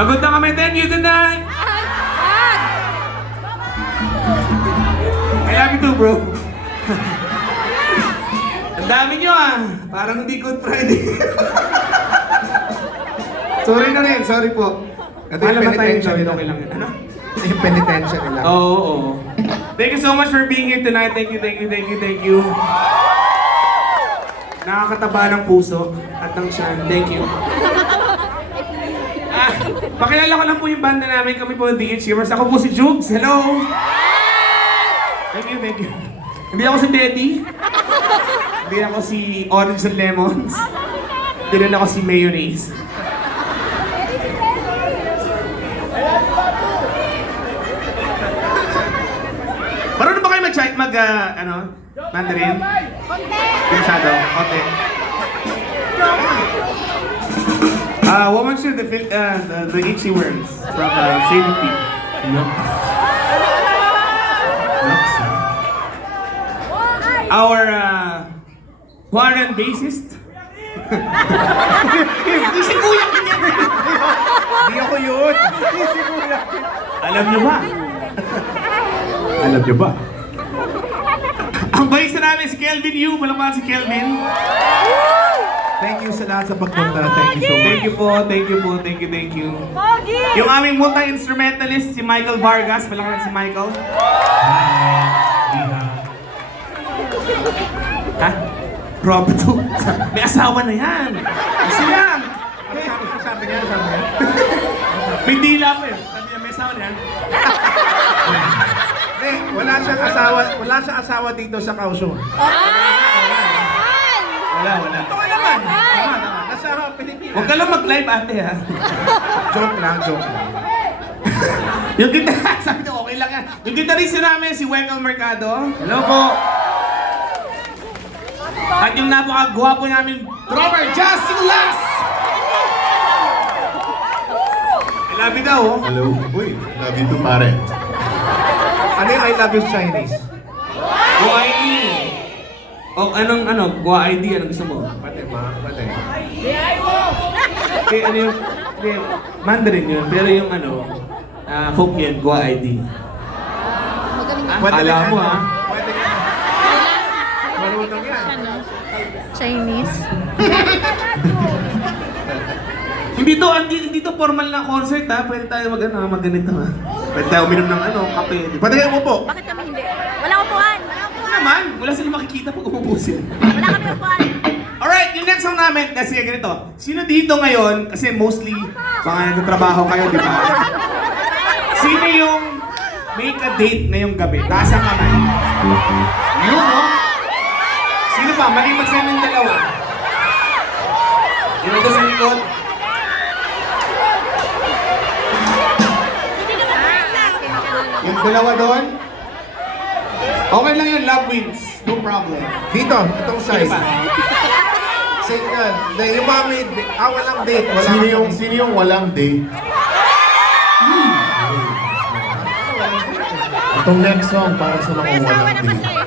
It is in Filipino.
Pagod na kami. Thank you. Good night. I love you too, bro. Ang dami nyo ah. Parang hindi Good Friday. Sorry na rin, sorry po. Ito yung penitensya nila. Okay lang yun. Ano? Ito yung penitensya nila. Oo. Thank you so much for being here tonight. Thank you. Nakakataba ng puso at ng tiyan. Thank you. Pakilala ko lang po yung banda namin. Kami po ang The Achievers. Ako po si Jugs. Hello! Thank you. Hindi ako si Teddy. Hindi ako si Orange and Lemons. Hindi rin ako si Mayonnaise. Marunong ba kayo Mandarin? Hindi masyado. Okay. What was the itchy words from Saving Peak? Our Warren bassist. Hindi si Kuya Kinyan. Hindi ako yun! Hindi si Kuya! Alam niyo ba? Alam niyo ba? Ang bayis na namin si Kelvin Yu. Malakpan si Kelvin. Thank you sa lahat sa pagpunta. Thank you so much. Thank you. Yung aming multi-instrumentalist, si Michael Vargas. Malakpan si Michael. Ha? Rob to. May asawa na yan. Kasi yan. Ano sabi niya? May dila po yun. Sabi niya, may asawa na yan. Hindi, wala siyang asawa dito sa Kaohsiung. Wala. Totoo naman. Tama. Nasa Pilipinas. Huwag ka lang mag-live ate ha. Joke lang. Yung gitarista, sabi ko okay lang yan. Yung gitarista namin, si Wendell Mercado. Hello po. At yung napakagwapo namin, drummer, Justin Las! I love you daw, oh. Hello. Uy, love you too, pare. Ano yung I love you Chinese? Go ID. O Go ID, ano gusto mo? Pati. Ano yung, Mandarin yun, pero yung folk yan, Go ID. Alam mo ha? Pwede yan. Marunong yan. Chinese. Hindi to formal na concert ha. Pwede tayo magganito ha. Pwede tayo uminom ng kape. Pwede kayo umupo. Bakit kami hindi? Wala upuan. Naman, wala silang makikita pag umupo sila. Wala kami upuan. Alright, yung next song namin, kasi ganito. Sino dito ngayon, kasi mostly, mga nagtatrabaho kayo, di ba? Sino yung make a date ngayong gabi? Taas ang kamay. Yun, no? Sino pa? Mali mag-send ng dalawa. Yun ito sa likod. Yung dalawa doon. Okay lang yun, love wins. No problem. Dito, itong Sino size. pa? Single. Yung mga may walang date. Sino yung walang date? Itong next song para sa mga walang date.